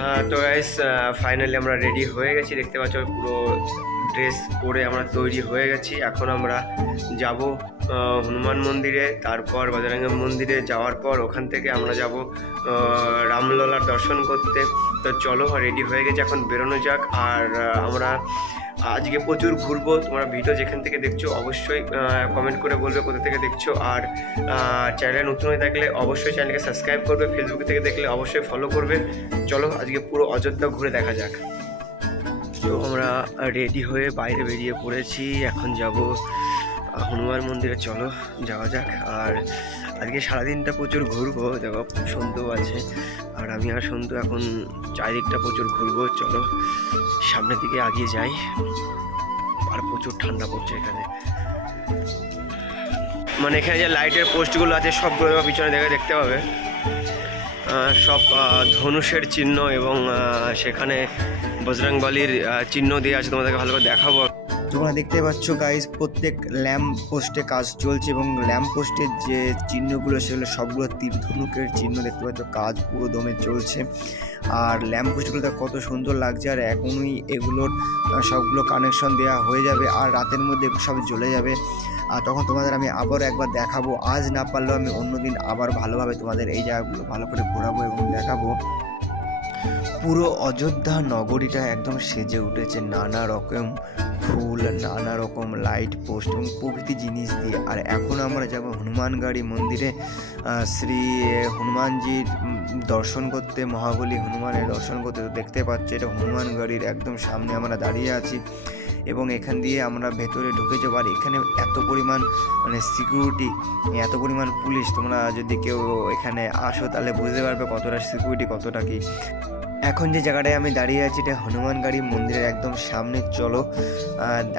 হ্যাঁ তো guys, finally আমরা রেডি হয়ে গেছি। দেখতে পাচ্ছ পুরো ড্রেস পরে আমরা তৈরি হয়ে গেছি। এখন আমরা যাব হনুমান মন্দিরে, তারপর বজরঙ্গ মন্দিরে যাওয়ার পর ওখান থেকে আমরা যাব রামলালার দর্শন করতে। তো চলো, রেডি হয়ে গেছি, এখন বেরোনো যাক। আর আমরা আজকে প্রচুর ঘুরবো। তোমরা ভিডিও যেখান থেকে দেখছো অবশ্যই কমেন্ট করে বলবে কোথা থেকে দেখছো। আর চ্যানেলে নতুন হয়ে থাকলে অবশ্যই চ্যানেলকে সাবস্ক্রাইব করবে, ফেসবুক থেকে দেখলে অবশ্যই ফলো করবে। চলো আজকে পুরো অযোধ্যা ঘুরে দেখা যাক। তো আমরা রেডি হয়ে বাইরে বেরিয়ে পড়েছি, এখন যাব হনুমান মন্দিরে। চলো যাওয়া যাক। আর আজকে সারাদিনটা প্রচুর ঘুরবো, দেখো সন্তু আছে আর আমি আর সন্তু এখন চারিদিকটা প্রচুর ঘুরবো। চলো সামনের দিকে এগিয়ে যাই। আর প্রচুর ঠান্ডা পড়ছে এখানে, মানে এখানে যে লাইটের পোস্টগুলো আছে সবগুলো পিছনে দেখতে পাবে, সব ধনুষের চিহ্ন এবং সেখানে বজরংবলীর চিহ্ন দিয়ে আছে। তোমাদেরকে ভালো করে দেখাবো। তোমরা দেখতে পাচ্ছ গাইজ, প্রত্যেক ল্যাম্প পোস্টে কাজ চলছে এবং ল্যাম্প পোস্টের যে চিহ্নগুলো সেগুলো সবগুলো তীর ধনুকের চিহ্ন। দেখতে পাচ্ছ কাজ পুরো দমে চলছে। আর ল্যাম্প পোস্টগুলো কত সুন্দর লাগছে। আর এখনই এগুলোর সবগুলো কানেকশন দেওয়া হয়ে যাবে আর রাতের মধ্যে সব জ্বলে যাবে। আর তখন তোমাদের আমি আবারও একবার দেখাবো। আজ না পারলেও আমি অন্যদিন আবার ভালোভাবে তোমাদের এই জায়গাগুলো ভালো করে ঘোরাবো এবং দেখাবো। পুরো অযোধ্যা নগরীটা একদম সেজে উঠেছে নানা রকম ফুল, নানা রকম লাইট পোস্ট এবং প্রভৃতি জিনিস দিয়ে। আর এখন আমরা যাব হনুমানগড়ি মন্দিরে শ্রী হনুমানজির দর্শন করতে, মহাবলী হনুমানের দর্শন করতে। তো দেখতে পাচ্ছি এটা হনুমানগড়ির একদম সামনে আমরা দাঁড়িয়ে আছি এবং এখান দিয়ে আমরা ভেতরে ঢুকে যাবো। আর এখানে এত পরিমাণ মানে সিকিউরিটি, এত পরিমাণ পুলিশ, তোমরা যদি কেউ এখানে আসো তাহলে বুঝতে পারবে কতটা সিকিউরিটি, কতটা কি। এখন যে জায়গাটায় আমি দাঁড়িয়ে আছি এটা হনুমানগড়ি মন্দিরের একদম সামনে। চলো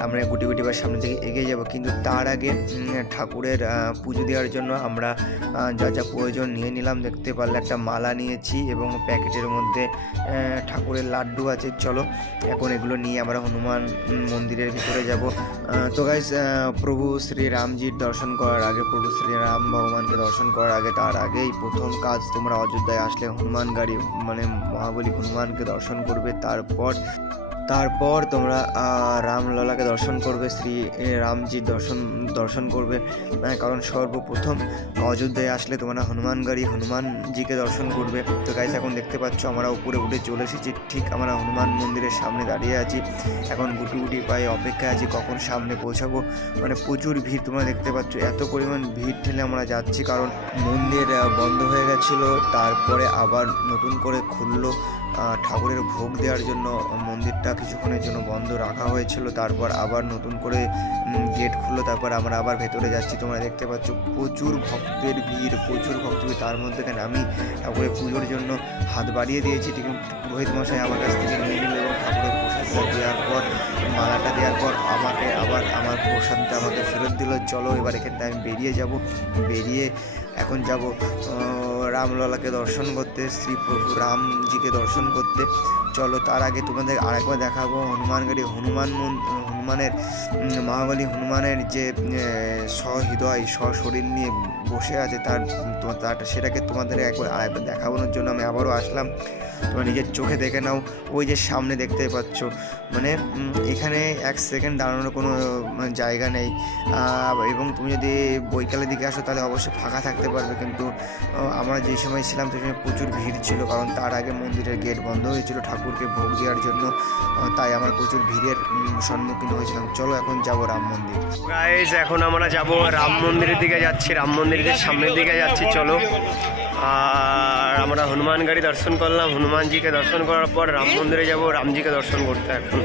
আমরা গুটি গুটি বা সামনে থেকে এগিয়ে যাব, কিন্তু তার আগে ঠাকুরের পুজো দেওয়ার জন্য আমরা যা যা প্রয়োজন নিয়ে নিলাম। দেখতে পারলে একটা মালা নিয়েছি এবং প্যাকেটের মধ্যে ঠাকুরের লাড্ডু আছে। চলো এখন এগুলো নিয়ে আমরা হনুমান মন্দিরের ভিতরে যাব। তো গাইস, প্রভু শ্রীরামজির দর্শন করার আগে, প্রভু শ্রীরাম ভগবানকে দর্শন করার আগে, তার আগেই প্রথম কাজ তোমরা অযোধ্যায় আসলে হনুমানগড়ি মানে মহাবলী হনুমানকে দর্শন করবে। তারপর তোমরা রামলালাকে দর্শন করবে, শ্রী রামজির দর্শন করবে। কারণ সর্বপ্রথম অযোধ্যায় আসলে তোমরা হনুমানজিকে দর্শন করবে। তো গাইস, এখন দেখতে পাচ্ছ আমরা উপরে উঠে চলে এসেছি। ঠিক আমরা হনুমান মন্দিরের সামনে দাঁড়িয়ে আছি। এখন গুটি গুটি পায়ে অপেক্ষায় আছি কখন সামনে পৌঁছাবো। মানে প্রচুর ভিড়, তোমরা দেখতে পাচ্ছ এত পরিমাণ ভিড় ঠেলে আমরা যাচ্ছি, কারণ মন্দির বন্ধ হয়ে গেছিলো, তারপরে আবার নতুন করে খুললো। ঠাকুরের ভোগ দেওয়ার জন্য মন্দিরটা কিছুক্ষণের জন্য বন্ধ রাখা হয়েছিল, তারপর আবার নতুন করে গেট খুললো, তারপর আমরা আবার ভেতরে যাচ্ছি। তোমরা দেখতে পাচ্ছ প্রচুর ভক্তের ভিড়, প্রচুর ভক্ত ভিড়। তার মধ্যে আমি ঠাকুরের পুজোর জন্য হাত বাড়িয়ে দিয়েছি, ঠিক পুরোহিত মশাই আমার কাছ থেকে নিয়ে নিল এবং ঠাকুরের প্রসাদটা দেওয়ার পর, মালাটা দেওয়ার পর আমাকে আবার আমার প্রসাদটা আমাকে ফেরত দিল। চলো এবার এখান থেকে আমি বেরিয়ে এখন যাব রামলালাকে দর্শন করতে, শ্রী প্রভু রামজিকে দর্শন করতে। চলো তার আগে তোমাদের আরেকবার দেখাবো হনুমানগড়ি হনুমানের মহাবলী হনুমানের যে সহৃদয় সশরীর নিয়ে বসে আছে সেটাকে তোমাদের আরেকবার দেখানোর জন্য আমি আবারও আসলাম। তোমরা নিজের চোখে দেখে নাও, ওই যে সামনে দেখতে পাচ্ছ, মানে এখানে এক সেকেন্ড দাঁড়ানোর কোনো জায়গা নেই। এবং তুমি যদি বৈকালের দিকে আসো তাহলে অবশ্যই ফাঁকা থাকতে পারবে, কিন্তু আমরা যেই সময় ছিলাম সেই সময় প্রচুর ভিড় ছিল, কারণ তার আগে মন্দিরের গেট বন্ধ হয়েছিল ঠাকুরকে ভোগ দেওয়ার জন্য। তাই আমরা প্রচুর ভিড়ের সম্মুখীন হয়েছিলাম। চলো এখন যাব রাম মন্দির। গাইস, এখন আমরা যাব রাম মন্দিরের দিকে যাচ্ছি, রাম মন্দিরের সামনের দিকে যাচ্ছি। চলো, আর আমরা হনুমানগড়ি দর্শন করলাম, হনুমানজিকে দর্শন করার পর রাম মন্দিরে যাব রামজিকে দর্শন করতে। এখন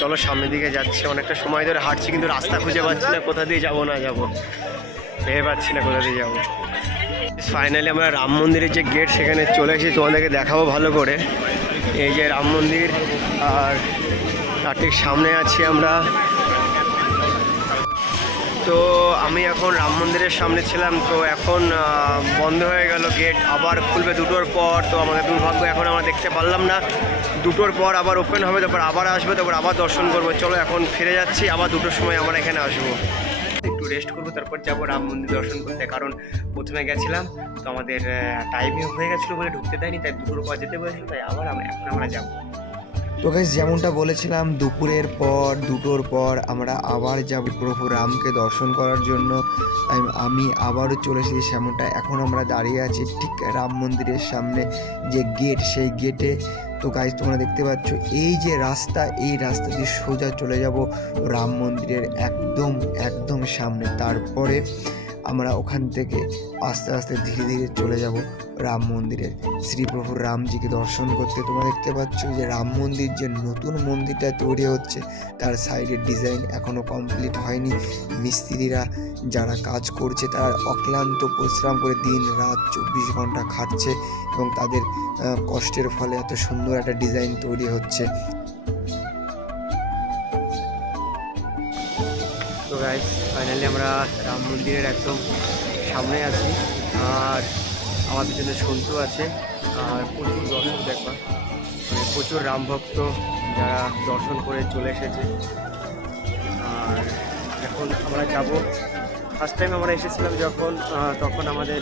চলো সামনের দিকে যাচ্ছি, অনেকটা সময় ধরে হাঁটছি কিন্তু রাস্তা খুঁজে পাচ্ছি না, কোথা দিয়ে যাবো না যাবো ভেবে পাচ্ছি না কোথা দিয়ে যাবো। ফাইনালি আমরা রাম মন্দিরের যে গেট সেখানে চলে এসেছি, তোমাদেরকে দেখাবো ভালো করে। এই যে রাম মন্দির, আর তার ঠিক সামনে আছি আমরা। তো আমি এখন রাম মন্দিরের সামনে ছিলাম, তো এখন বন্ধ হয়ে গেল গেট, আবার খুলবে 2টোর পর। তো আমাদের দুর্ভাগ্য, এখন আমরা দেখতে পারলাম না। 2টোর পর আবার ওপেন হবে, তারপর আবার আসবে, তারপর আবার দর্শন করবো। চলো এখন ফিরে যাচ্ছি, আবার 2টোর সময় আমরা এখানে আসবো। একটু রেস্ট করবো, তারপর যাবো রাম মন্দির দর্শন করতে। কারণ প্রথমে গেছিলাম তো আমাদের টাইমে হয়ে গেছিলো বলে ঢুকতে দেয়নি, তাই দুপুর পর যেতে বলেছিল, তাই আবার এখন আমরা যাবো। তো গাইস যেমনটা বলেছিলাম দুপুরের পর 2টোর পর আমরা আবার যাব প্রভু রামকে দর্শন করার জন্য। তাই আমি আবারও চলে এসেছি সেমনটা। এখন আমরা দাঁড়িয়ে আছি ঠিক রাম মন্দিরের সামনে যে গেট, সেই গেটে। তো গাইস তোমরা দেখতে পাচ্ছ এই যে রাস্তা, এই রাস্তা দিয়ে সোজা চলে যাব রাম মন্দিরের একদম সামনে। তারপরে আমরা ওখান থেকে আস্তে আস্তে ধীরে ধীরে চলে যাব রাম মন্দিরের শ্রীপ্রভু রামজিকে দর্শন করতে। তোমরা দেখতে পাচ্ছ যে রাম মন্দির যে নতুন মন্দিরটা তৈরি হচ্ছে তার সাইডের ডিজাইন এখনও কমপ্লিট হয়নি। মিস্ত্রিরা যারা কাজ করছে তারা অক্লান্ত পরিশ্রম করে দিন রাত 24 ঘন্টা খাটছে এবং তাদের কষ্টের ফলে এত সুন্দর একটা ডিজাইন তৈরি হচ্ছে। তো গাইস ফাইনালি আমরা রাম মন্দিরের একদম সামনে আছি, আর আমার পিছনে সন্তু আছে, আর প্রচুর দর্শক দেখবা, মানে প্রচুর রাম ভক্ত যারা দর্শন করে চলে এসেছে। আর এখন আমরা যাব। ফার্স্ট টাইম আমরা এসেছিলাম যখন, তখন আমাদের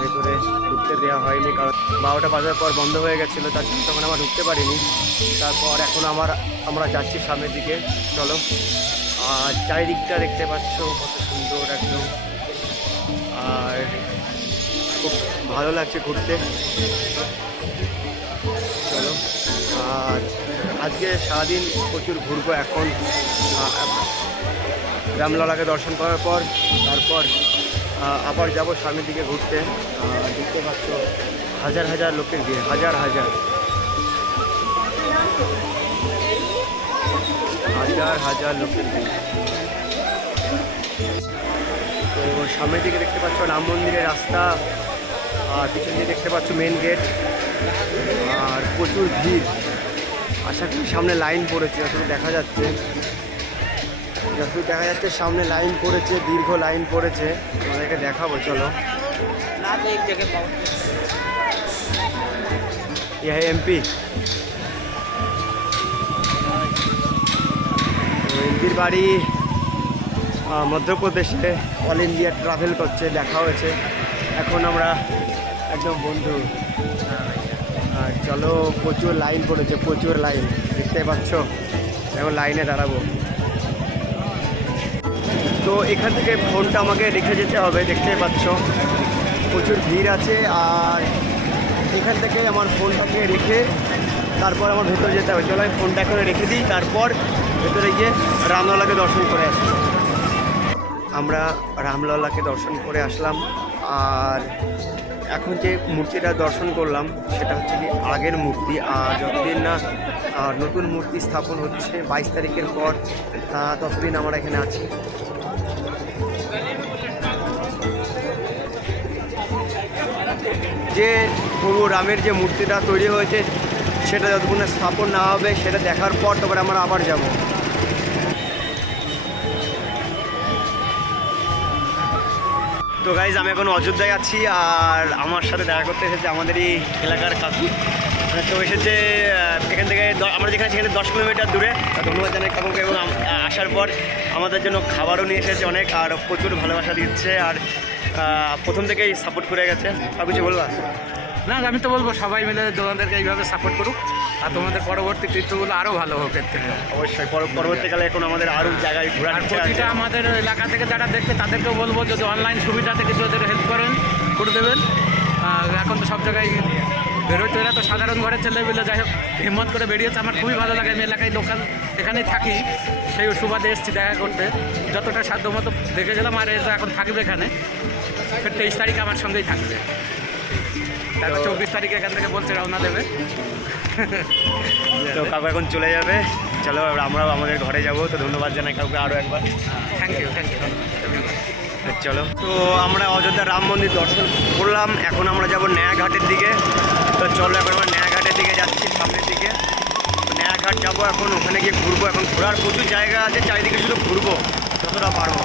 ভেতরে ঢুকতে দেওয়া হয়নি, কারণ 12টা বাজার পর বন্ধ হয়ে গেছিলো, তার জন্য তখন আমরা ঢুকতে পারিনি। তারপর এখন আমরা যাচ্ছি সামনের দিকে। চলো, আর চারিদিকটা দেখতে পাচ্ছ কত সুন্দর একদম, আর খুব ভালো লাগছে ঘুরতে। চলো, আর আজকে সারাদিন প্রচুর ঘুরবো। এখন রামলালাকে দর্শন করার পর তারপর আবার যাব সামনের দিকে ঘুরতে। দেখতে পাচ্ছ হাজার হাজার লোকের ভিড়, হাজার হাজার লোকের ভিড়। তো সামনের দিকে দেখতে পাচ্ছ রাম মন্দিরের রাস্তা, আর পিছন দিকে দেখতে পাচ্ছ মেন গেট, আর প্রচুর ভিড়। আশা করি সামনে লাইন পড়েছে, যতটুকু দেখা যাচ্ছে সামনে লাইন পড়েছে, দীর্ঘ লাইন পড়েছে। আমাদেরকে দেখাবো, চলো। यह है एमपी। এমপির বাড়ি মধ্যপ্রদেশে, অল ইন্ডিয়া ট্রাভেল করছে, দেখা হয়েছে। এখন আমরা একদম বন্ধু। আর চলো, প্রচুর লাইন পড়েছে, প্রচুর লাইন দেখতে পাচ্ছ। এখন লাইনে দাঁড়াবো। তো এখান থেকে ফোনটা আমাকে রেখে যেতে হবে, দেখতে পাচ্ছ প্রচুর ভিড় আছে। আর এখান থেকে আমার ফোনটাকে রেখে তারপর আমার ভেতরে যেতে হবে। চলো, আমি ফোনটা এখানে রেখে দিই, তারপর ভেতরে গিয়ে রামলালাকে দর্শন করে আসি। আমরা রামলালাকে দর্শন করে আসলাম, আর এখন যে মূর্তিটা দর্শন করলাম সেটা হচ্ছে কি আগের মূর্তি। আর যতদিন না নতুন মূর্তি স্থাপন হচ্ছে 22 তারিখের পর, ততদিন আমরা এখানে আছি। যে প্রভু রামের যে মূর্তিটা তৈরি হয়েছে সেটা যতক্ষণ না স্থাপন না হবে সেটা দেখার পর তারপরে আমরা আবার যাব। তো গাইজ আমি এখন অযোধ্যায় আছি, আর আমার সাথে দেখা করতে এসেছে আমাদের এই এলাকার কাকু। তো এসেছে এখান থেকে, আমরা যেখানে সেখানে 10 কিলোমিটার দূরে। ধন্যবাদ জানাই কাকুকে। এবং আসার পর আমাদের জন্য খাবারও নিয়ে এসেছে অনেক, আর প্রচুর ভালোবাসা দিচ্ছে, আর প্রথম থেকেই সাপোর্ট করে গেছে। আর কিছু বলবা? না, আমি তো বলবো সবাই মিলে তোমাদেরকে এইভাবে সাপোর্ট করুক, আর তোমাদের পরবর্তী কৃত্যগুলো আরও ভালো হোক এর থেকে। অবশ্যই পরবর্তীকালে এখন আমাদের আরও জায়গায় ঘোরার আর ইচ্ছা আছে। প্রতিটা আমাদের এলাকা থেকে যারা দেখছে তাদেরকেও বলবো, যদি অনলাইন সুবিধাতে কিছু ওদের হেল্প করে দেবেন। এখন তো সব জায়গায় বেরোতে, এরা তো সাধারণ ঘরের ছেলেগুলো, যাই হোক হিম্মত করে বেরিয়েছে। আমার খুবই ভালো লাগে, আমি এলাকায় লোকাল এখানেই থাকি, সেই সুবাদে এসেছি দেখা করতে। যতটা সাধ্য মতো দেখে গেলাম, আর এরা এখন থাকবে এখানে। 23 তারিখ আমার সঙ্গেই থাকবে, তারপর 24 তারিখে এখান থেকে বলছে রওনা দেবে। তো কাকু এখন চলে যাবে। চলো, আমরাও আমাদের ঘরে যাব। তো ধন্যবাদ জানাই কাকুকে আরও একবার। Thank you. চলো, তো আমরা অযোধ্যা রাম মন্দির দর্শন করলাম। এখন আমরা যাব নয়াঘাটের দিকে। তো চলো, এখন আমরা নয়াঘাটের দিকে যাচ্ছি, সামনের দিকে। তো নয়াঘাট যাবো এখন, ওখানে গিয়ে ঘুরবো। এখন ঘোরার প্রচুর জায়গা আছে, চারিদিকে শুধু ঘুরবো যতটা পারবো।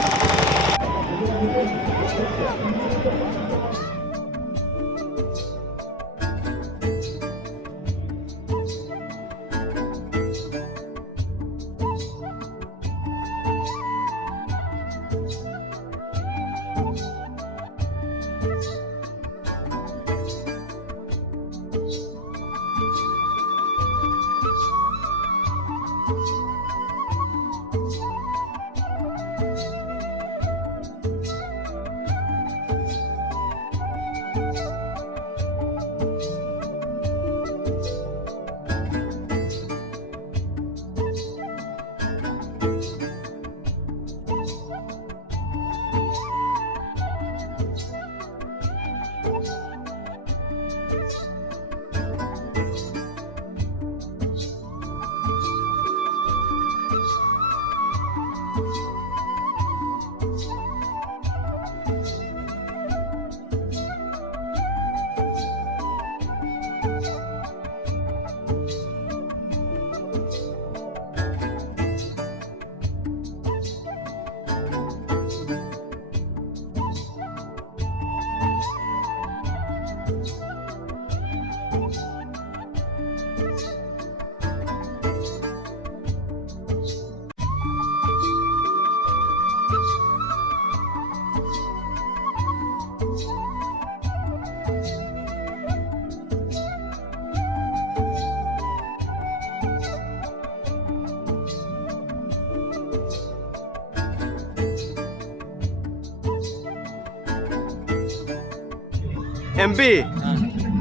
एमपी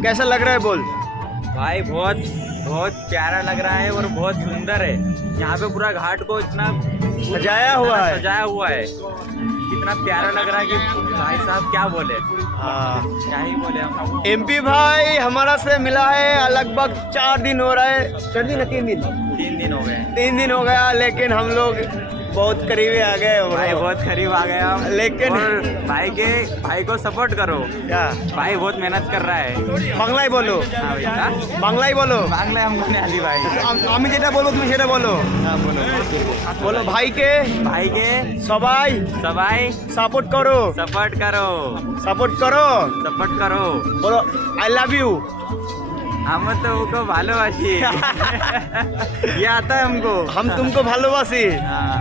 कैसा लग रहा है बोल। भाई बहुत बहुत प्यारा लग रहा है और बहुत सुंदर है। यहाँ पे पूरा घाट को इतना सजाया हुआ है। सजाया हुआ है, इतना प्यारा लग रहा है कि भाई साहब क्या बोले, क्या ही बोले हम। एमपी भाई हमारा से मिला है लगभग 4 दिन हो रहा है, 4 दिन 3 दिन 3 दिन हो गए 3 दिन हो गया, लेकिन हम लोग बहुत करीबी आ गए भाई, बहुत करीब आ गए हम। लेकिन और भाई को सपोर्ट करो, क्या भाई बहुत मेहनत कर रहा है। বাংলায় বলো, हाँ भैया, বাংলায় বলো। बांग्ला हमको नहीं आती भाई। আমি যেটা বলবো তুমি সেটা বলো। हाँ बोलो। বলো ভাইকে भाई के সবাই सबाई সাপোর্ট করো, सपोर्ट करो, সাপোর্ট করো। सपोर्ट करो। বলো আই লাভ ইউ। हम तो उनको ভালোবাসি। ये आता है हमको। हम तुमको ভালোবাসি। हाँ।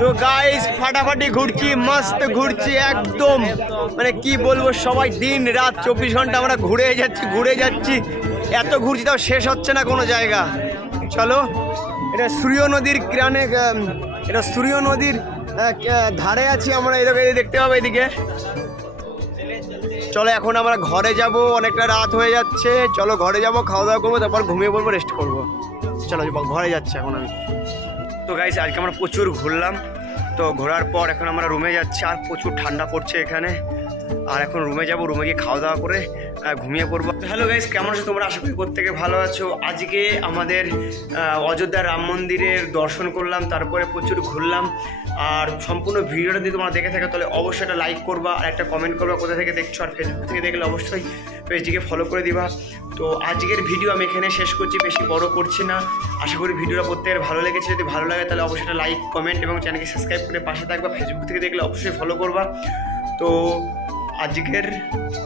তো গাইস ফাটাফাটি ঘুরছি, মস্ত ঘুরছি একদম, মানে কি বলবো, সবাই দিন রাত 24 ঘন্টা আমরা ঘুরে যাচ্ছি, এত ঘুরছি তাও শেষ হচ্ছে না কোনো জায়গা। চলো, এটা সূর্য নদীর কিরানে, এটা সূর্য নদীর ধারে আছি আমরা, এদিকে দেখতে পাবো এদিকে। চলো এখন আমরা ঘরে যাব, অনেকটা রাত হয়ে যাচ্ছে। চলো ঘরে যাব, খাওয়া দাওয়া করবো, তারপর ঘুমিয়ে পড়বো, রেস্ট করবো। চলো ঘরে যাচ্ছি এখন আমি। তো গাইস আজকে আমরা প্রচুর ঘুরলাম, তো ঘোরার পর এখন আমরা রুমে যাচ্ছি, আর প্রচুর ঠান্ডা পড়ছে এখানে, আর এখন রুমে যাব, রুমে গিয়ে খাওয়া দাওয়া করে ঘুমিয়ে পড়বো। হ্যালো গাইস, কেমন আছো তোমরা? আশা করি প্রত্যেকে ভালো আছো। আজকে আমাদের অযোধ্যা রাম মন্দিরের দর্শন করলাম, তারপরে প্রচুর ঘুরলাম। আর সম্পূর্ণ ভিডিওটা যদি তোমরা দেখে থাকো তাহলে অবশ্যই একটা লাইক করবা, আর একটা কমেন্ট করবা কোথা থেকে দেখছো, আর ফেসবুক থেকে দেখলে অবশ্যই পেজটিকে ফলো করে দিবা। তো আজকের ভিডিও আমি এখানে শেষ করছি, বেশি বড় করছি না। আশা করি ভিডিওটা প্রত্যেকের ভালো লেগেছে। যদি ভালো লাগে তাহলে অবশ্যই একটা লাইক, কমেন্ট এবং চ্যানেলকে সাবস্ক্রাইব করে পাশে থাকবা। ফেসবুক থেকে দেখলে অবশ্যই ফলো করবা। তো আজকের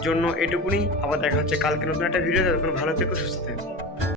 জন্য এটুকুনি, আবার দেখা হচ্ছে কালকে নতুন একটা ভিডিও। ততক্ষণ ভালো থেকো, সুস্থ থেকো।